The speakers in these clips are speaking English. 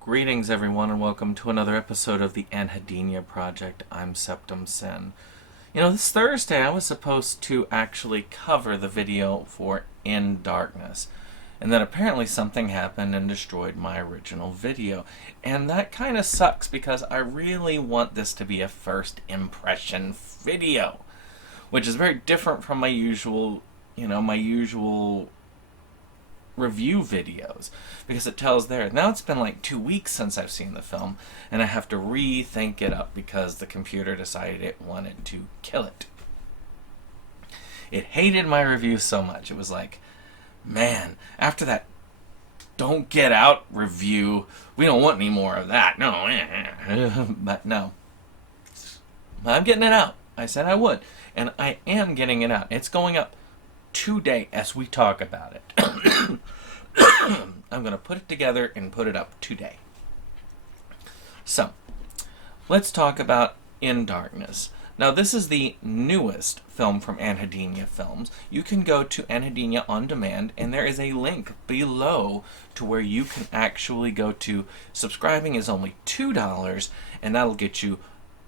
Greetings everyone and welcome to another episode of the Anhedenia Project. I'm SeptumSin. You know, this Thursday I was supposed to actually cover the video for In Darkness. And then apparently something happened and destroyed my original video. And that kind of sucks because I really want this to be a first impression video. Which is very different from my usual review videos, because it tells there. Now it's been like 2 weeks since I've seen the film, and I have to rethink it up because the computer decided it wanted to kill it. It hated my review so much. It was like, man, after that Don't Get Out review, we don't want any more of that. No. But no. I'm getting it out. I said I would. And I am getting it out. It's going up today as we talk about it. I'm going to put it together and put it up today. So, let's talk about In Darkness. Now, this is the newest film from Anhedenia Films. You can go to Anhedenia on demand, and there is a link below to where you can actually go to. Subscribing is only $2, and that'll get you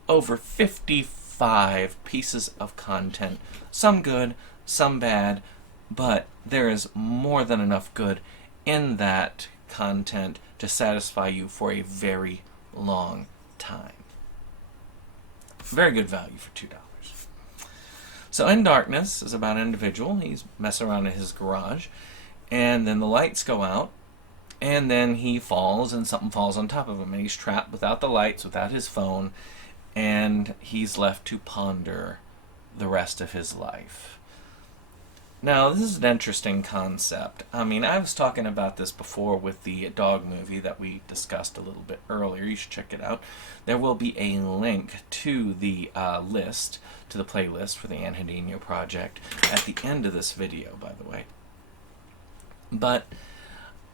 over 55 pieces of content. Some good, some bad, but there is more than enough good in that content to satisfy you for a very long time. Very good value for $2. So In Darkness is about an individual. He's messing around in his garage, and then the lights go out, and then he falls, and something falls on top of him, and he's trapped without the lights, without his phone, and he's left to ponder the rest of his life. Now, this is an interesting concept. I mean, I was talking about this before with the dog movie that we discussed a little bit earlier. You should check it out. There will be a link to the list, to the playlist for the Anhedenia Project at the end of this video, by the way. But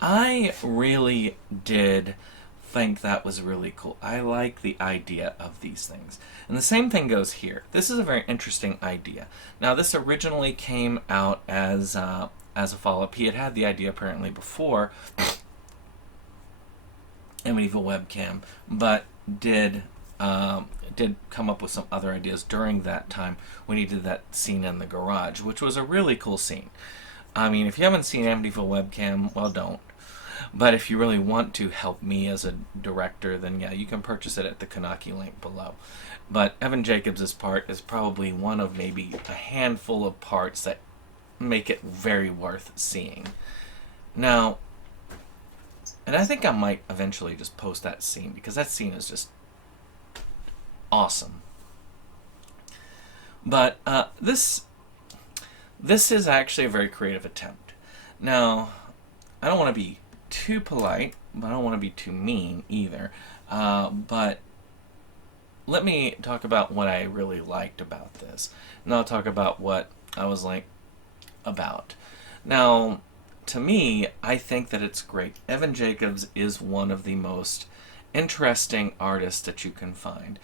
I really did think that was really cool. I like the idea of these things. And the same thing goes here. This is a very interesting idea. Now, this originally came out as a follow-up. He had the idea apparently before Amityville Webcam, but did come up with some other ideas during that time when he did that scene in the garage, which was a really cool scene. I mean, if you haven't seen Amityville Webcam, well, don't. But if you really want to help me as a director, then yeah, you can purchase it at the Kanaki link below. But Evan Jacobs' part is probably one of maybe a handful of parts that make it very worth seeing. Now, and I think I might eventually just post that scene, because that scene is just awesome. But this is actually a very creative attempt. Now, I don't want to be too polite, but I don't want to be too mean either. But let me talk about what I really liked about this. And I'll talk about what I was like about. Now, to me, I think that it's great. Evan Jacobs is one of the most interesting artists that you can find.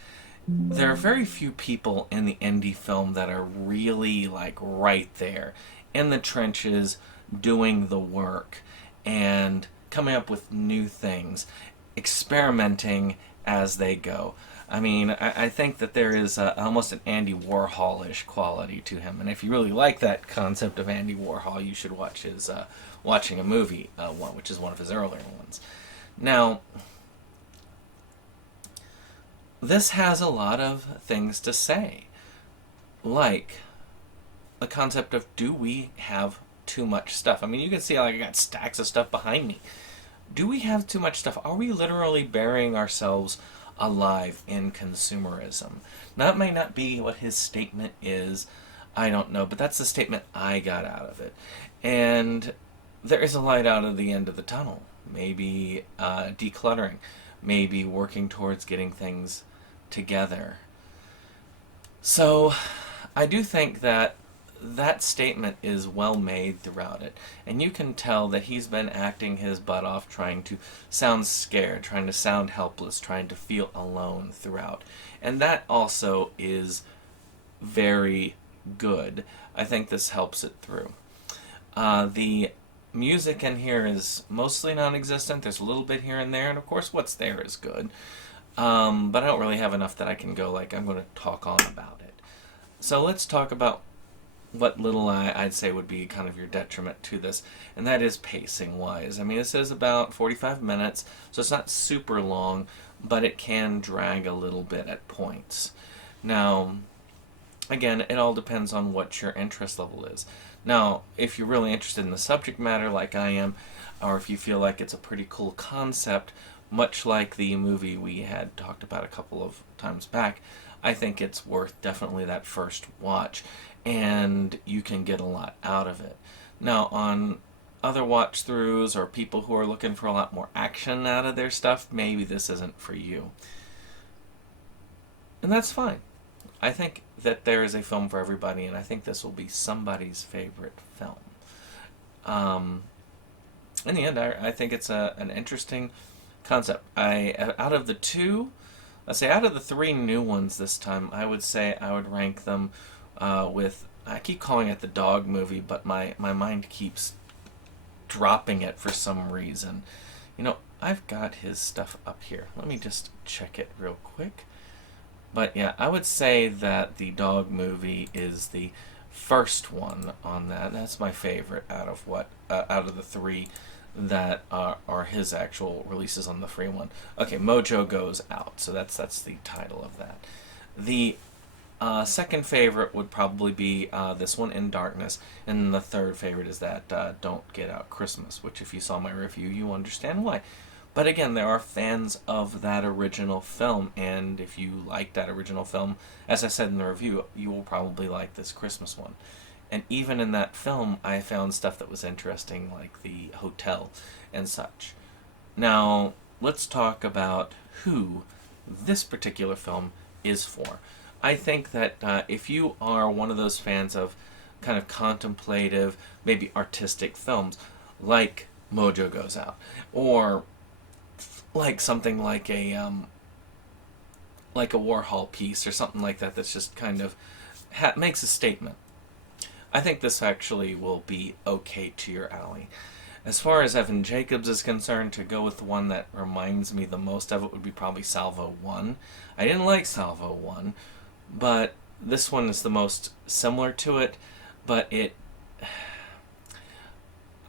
There are very few people in the indie film that are really like right there in the trenches doing the work and coming up with new things, experimenting as they go. I mean, I think that there is almost an Andy Warhol-ish quality to him, and if you really like that concept of Andy Warhol, you should watch his Watching a Movie one, which is one of his earlier ones. Now, this has a lot of things to say, like the concept of, do we have too much stuff? I mean, you can see like I got stacks of stuff behind me. Do we have too much stuff? Are we literally burying ourselves alive in consumerism? Now, that may not be what his statement is. I don't know, but that's the statement I got out of it. And there is a light out of the end of the tunnel. Maybe decluttering. Maybe working towards getting things together. So, I do think that that statement is well made throughout it. And you can tell that he's been acting his butt off, trying to sound scared, trying to sound helpless, trying to feel alone throughout. And that also is very good. I think this helps it through. The music in here is mostly non-existent. There's a little bit here and there, and of course what's there is good. But I don't really have enough that I can go like, I'm going to talk on about it. So let's talk about what little I'd say would be kind of your detriment to this, and that is pacing-wise. I mean, this is about 45 minutes, so it's not super long, but it can drag a little bit at points. Now, again, it all depends on what your interest level is. Now, if you're really interested in the subject matter like I am, or if you feel like it's a pretty cool concept, much like the movie we had talked about a couple of times back, I think it's worth definitely that first watch, and you can get a lot out of it. Now, on other watch-throughs or people who are looking for a lot more action out of their stuff, maybe this isn't for you. And that's fine. I think that there is a film for everybody, and I think this will be somebody's favorite film. In the end, I think it's an interesting concept. Out of the three new ones this time, I would say I would rank them with, I keep calling it the dog movie, but my mind keeps dropping it for some reason. You know, I've got his stuff up here. Let me just check it real quick. But yeah, I would say that the dog movie is the first one on that. That's my favorite out of the three that are his actual releases on the free one. Okay, Mojo Goes Out. So that's the title of that. The second favorite would probably be this one, In Darkness, and the third favorite is that Don't Get Out Christmas, which if you saw my review, you understand why. But again, there are fans of that original film, and if you like that original film, as I said in the review, you will probably like this Christmas one. And even in that film, I found stuff that was interesting, like the hotel and such. Now, let's talk about who this particular film is for. I think that if you are one of those fans of kind of contemplative, maybe artistic films, like Mojo Goes Out, or like something like a Warhol piece or something like that that's just kind of makes a statement, I think this actually will be okay to your alley. As far as Evan Jacobs is concerned, to go with the one that reminds me the most of it would be probably Salvo 1. I didn't like Salvo 1, but this one is the most similar to it, but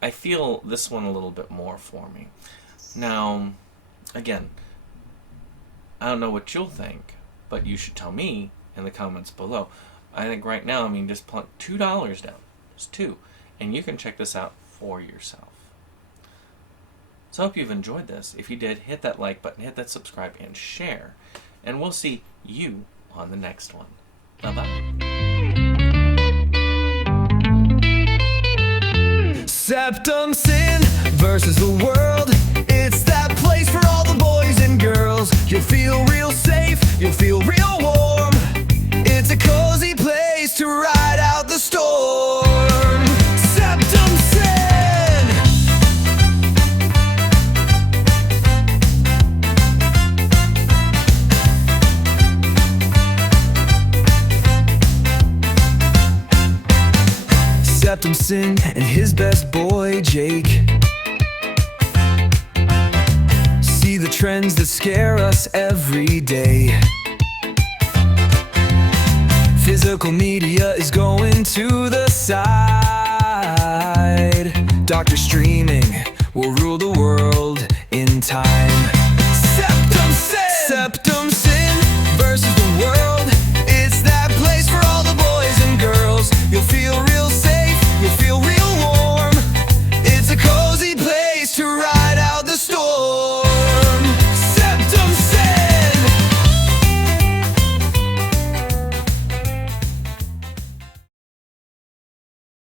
I feel this one a little bit more for me. Now, again, I don't know what you'll think, but you should tell me in the comments below. I think right now, just plunk $2 down. Just $2. And you can check this out for yourself. So I hope you've enjoyed this. If you did, hit that like button, hit that subscribe, and share. And we'll see you on the next one. Bye-bye. SeptumSin versus the world. It's that place for all the boys and girls. You'll feel real safe, you'll feel real warm. It's a cozy place to ride out the storm. SeptumSin. SeptumSin and his best boy Jake see the trends that scare us every day. Physical media is going to the side. Doctor streaming will rule the world.